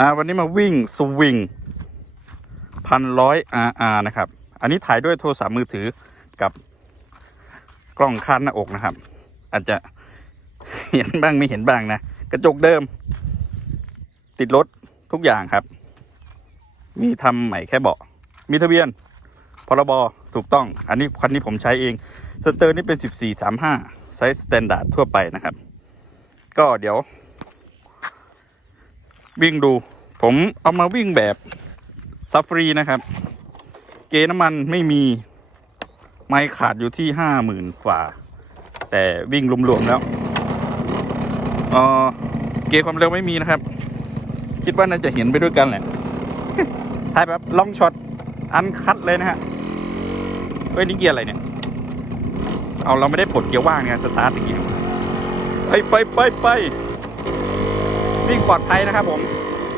อ่าวันนี้มาวิ่งสวิงพันร้อยอาร์นะครับ อันนี้ถ่ายด้วยโทรศัพท์มือถือกับกล้องคาดหน้าอกนะครับ อาจจะเห็นบ้างไม่เห็นบ้างนะ กระจกเดิม ติดรถทุกอย่างครับ มีทำใหม่แค่เบาะ มีทะเบียนพรบถูกต้อง อันนี้คันนี้ผมใช้เอง สเตอร์นี่เป็น 1435 ไซส์สแตนดาร์ดทั่วไปนะครับ ก็เดี๋ยว วิ่งดู ผมเอามาวิ่งแบบซัฟฟรีนะครับ เกน้ำมันไม่มี ไม่ขาดอยู่ที่ห้าหมื่นฝ่า แต่วิ่งรวมๆแล้วเออเกความเร็วไม่มีนะครับ คิดว่าน่าจะเห็นไปด้วยกันแหละถ่ายแบบลองช็อตอันคัดเลยนะฮะเฮ้ยนี่เกียร์อะไรเนี่ย เอาเราไม่ได้ปลดเกียร์ว่างเนี่ยสตาร์ทตะกี้ไปไปไปไป วิ่งปลอดภัยนะครับผม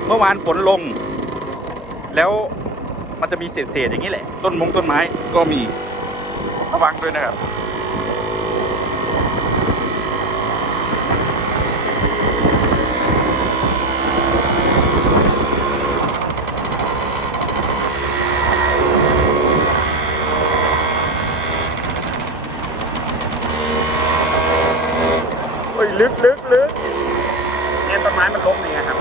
เมื่อวานฝนลง แล้วมันจะมีเศษๆอย่างนี้แหละ ต้นมงต้นไม้ก็มีระวังด้วยนะครับโอ้ยลึกลึกลึก ต้นไม้มันล้มอย่างเงี้ยครับ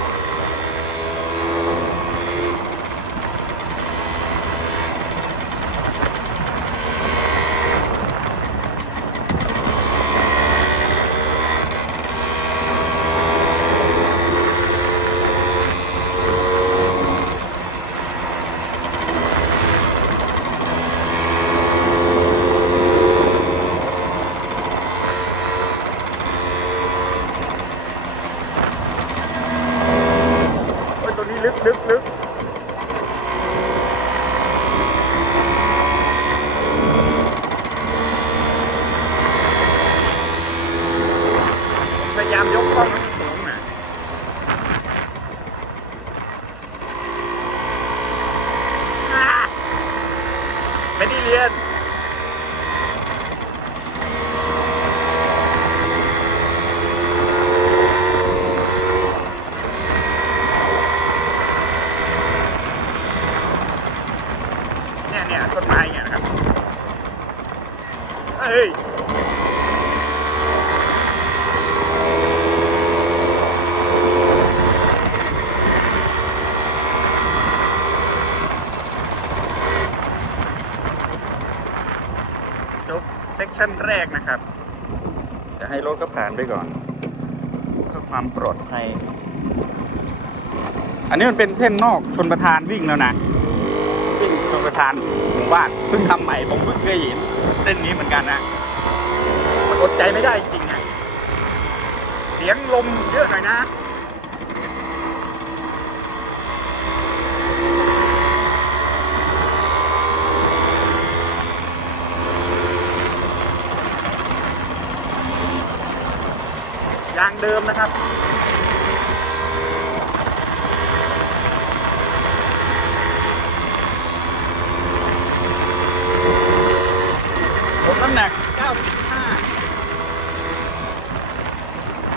โอ้ยตัวนี้ลึกลึกลึกพยายามยกกล้องให้มันสูงนะอ่า ไม่ได้เรียนเนี่ยเนี่ยต้นไม้เนี่ยนะครับเฮ้ย จบเซก ชันแรกนะครับ จะให้รถก็ผ่านไปก่อนเพื่อความปลอดภัย อันนี้มันเป็นเส้นนอกชนประธานวิ่งแล้วนะ วิ่งชนประธานหมู่บ้านเพิ่งทำใหม่ผมเพิ่งเคยเห็นเส้นนี้เหมือนกันนะมันอดใจไม่ได้จริงๆนะเสียงลมเยอะหน่อยนะ เดิมนะครับผมน้ำหนัก 95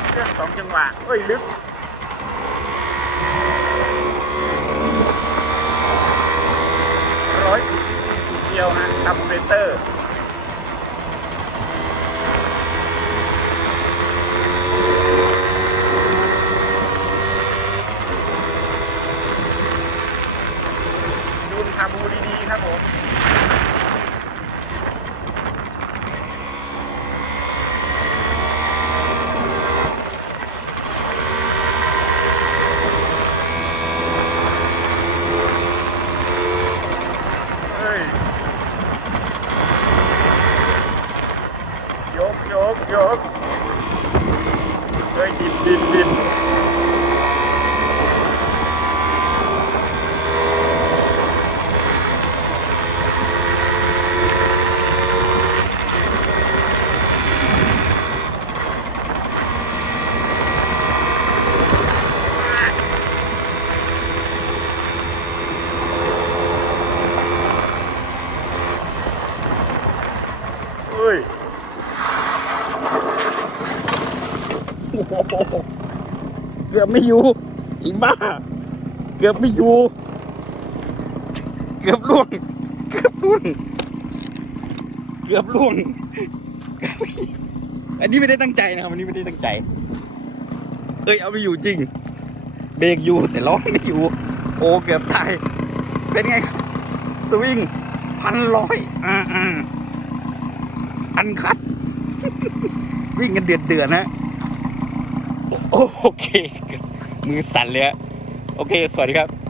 เครื่องสองจังหวะ เอ้ย ลึกร้อยสิบซีซีสูเดียวนะคาร์บูเรเตอร์ ดูนคาบูดีๆครับ ผมเฮ้ยยกยกยกเฮ้ย ดินดินดิน เฮ้ยโอ้โหเกือบไม่อยู่อีบ้า เกือบไม่อยู่ เกือบล่วง เกือบล่วง เกือบล่วง อันนี้ไม่ได้ตั้งใจนะครับอันนี้ไม่ได้ตั้งใจ เอ้ยเอาไม่อยู่จริง เบรกอยู่แต่ล้อไม่อยู่ โอ้เกือบตาย เป็นไงครับสวิงพันร้อยอ่าอ่า อันคัดวิ่งกันเดือดเดือดนะโอเค มือสั่นเลยอะโอเค สวัสดีครับ